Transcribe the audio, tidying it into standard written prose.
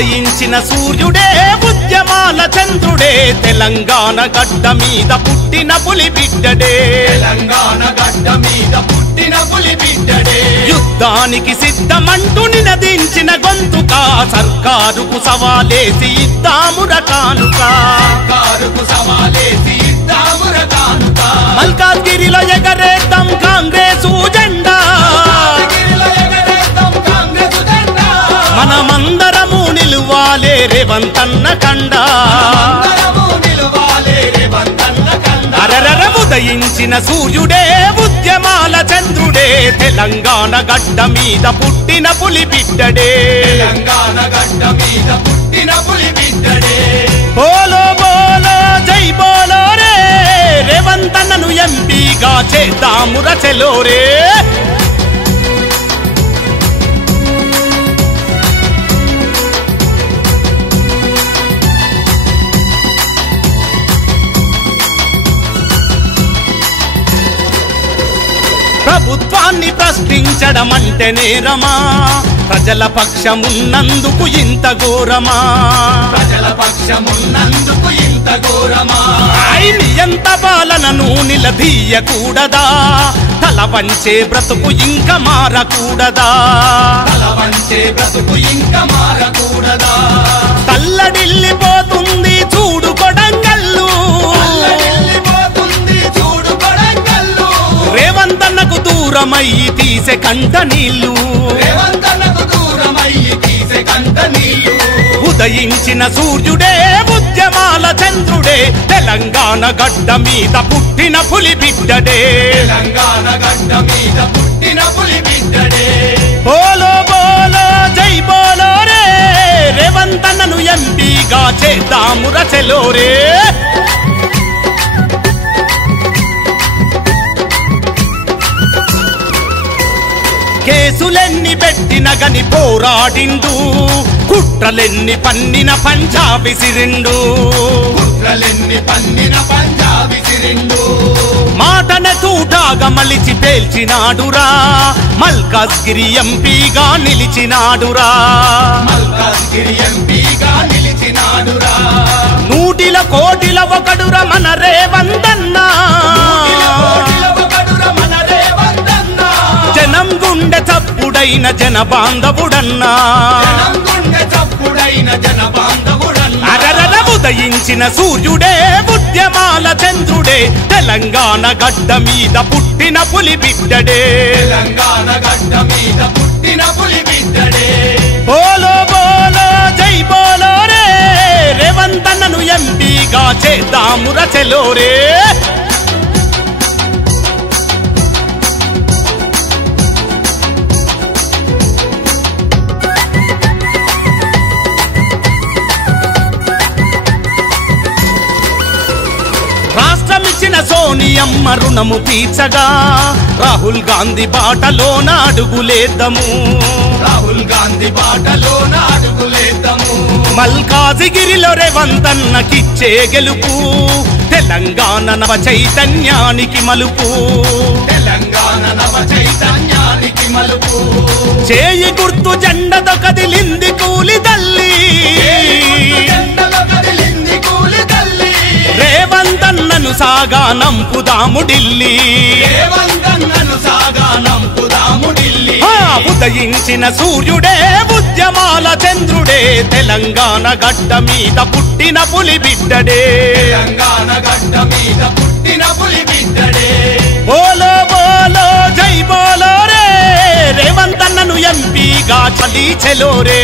ఉదయించిన సూర్యుడే ఉద్యమాల చంద్రుడే తెలంగాణ గడ్డ మీద పుట్టిన పులి బిడ్డడే తెలంగాణ గడ్డ మీద పుట్టిన పులి బిడ్డడే యుద్ధానికి సిద్ధమంటూ నినదించిన గొంతుక సర్కారుకు సవాలేసి ఇద్దాముర కానుక సర్కారుకు సవాలేసి ఇద్దాముర కానుక మల్కాజ్గిరిలో ఎగరేద్దాం కాంగ్రెసు జెండా మనమందరము నిలువాలే రేవంతన్న కండా అరరర ఉదయించిన సూర్యుడే ఉద్యమాల చంద్రుడే తెలంగాణ గడ్డ మీద పుట్టిన పులి బిడ్డడే తెలంగాణ గడ్డ మీద పుట్టిన పులి బిడ్డడే బోలో బోలో జై బోలో రే రేవంతన్నను ఎంపీగా చేద్దాముర చెలో రే ప్రభుత్వాన్ని ప్రశ్నించడం అంటే నేరమా ప్రజల పక్షమున్నందుకు ఇంత ఘోరమా ప్రజల పక్షమున్నందుకు ఇంత ఘోరమా నియంత పాలనను నిలదీయకూడదా తల వంచే బ్రతుకు ఇంక మారకూడదా తల వంచే బ్రతుకు ఇంక మారకూడదా తల్లడిల్లిపోతుంది చూడు కొడంగల్లు రేవంతన్నకు దూరమయ్యి తీసే కంట నీళ్లు ఉదయించిన సూర్యుడే ఉద్యమాల చంద్రుడే తెలంగాణ గడ్డ మీద పుట్టిన పులి బిడ్డడే తెలంగాణ గడ్డ మీద పుట్టిన పులి బిడ్డడే బోలో బోలో జై బోలో రే రేవంతన్నను ఎంపీగా చేద్దాముర చెలో రే కేసులెన్ని పెట్టిన గని పోరాడిండు కుట్రలెన్ని పన్నిన పంజాబీ సిరిండు కుట్రలెన్ని పన్నిన పంజాబీ సిరిండు మాటన తూటాగా మలిచి పేల్చినాడురా మల్కాజ్గిరి ఎంపీగా నిలిచినాడురా మల్కాజ్గిరి ఎంపీగా నిలిచినాడురా నూటిల కోటిల ఒకడురా మన రేవంతన్నా జనం గుండె చప్పుడైన జన బాంధవుడన్నా అరరర ఉదయించిన సూర్యుడే ఉద్యమాల చంద్రుడే తెలంగాణ గడ్డ మీద పుట్టిన పులి బిడ్డడే తెలంగాణ గడ్డ మీద పుట్టిన పులి బిడ్డడే బోలో బోలో జై బోలో రే రేవంతన్నను ఎంపీగా చేద్దాముర చెలో రే రాష్ట్రమిచ్చిన సోనియమ్మ రుణము తీర్చగా రాహుల్ గాంధీ బాటలోన అడుగులేద్దాము రాహుల్ గాంధీ బాటలోన అడుగులేద్దాము మల్కాజిగిరిలో రేవంతన్నకిచ్చే గెలుపు తెలంగాణ నవ చైతన్యానికి మలుపు తెలంగాణ నవ చైతన్యానికి మలుపు చేయి గుర్తు జెండతో కదిలింది కూలి తల్లి రేవంతన్నను సాగా నంపుదాము ఢిల్లీ ఉదయించిన సూర్యుడే ఉద్యమాల చంద్రుడే తెలంగాణ గడ్డ మీద పుట్టిన పులి బిడ్డడే తెలంగాణ గడ్డ మీద పుట్టిన పులి బిడ్డడే బోలో బోలో జై బోలో రే రేవంతన్నను ఎంపీగా చలి చెలో రే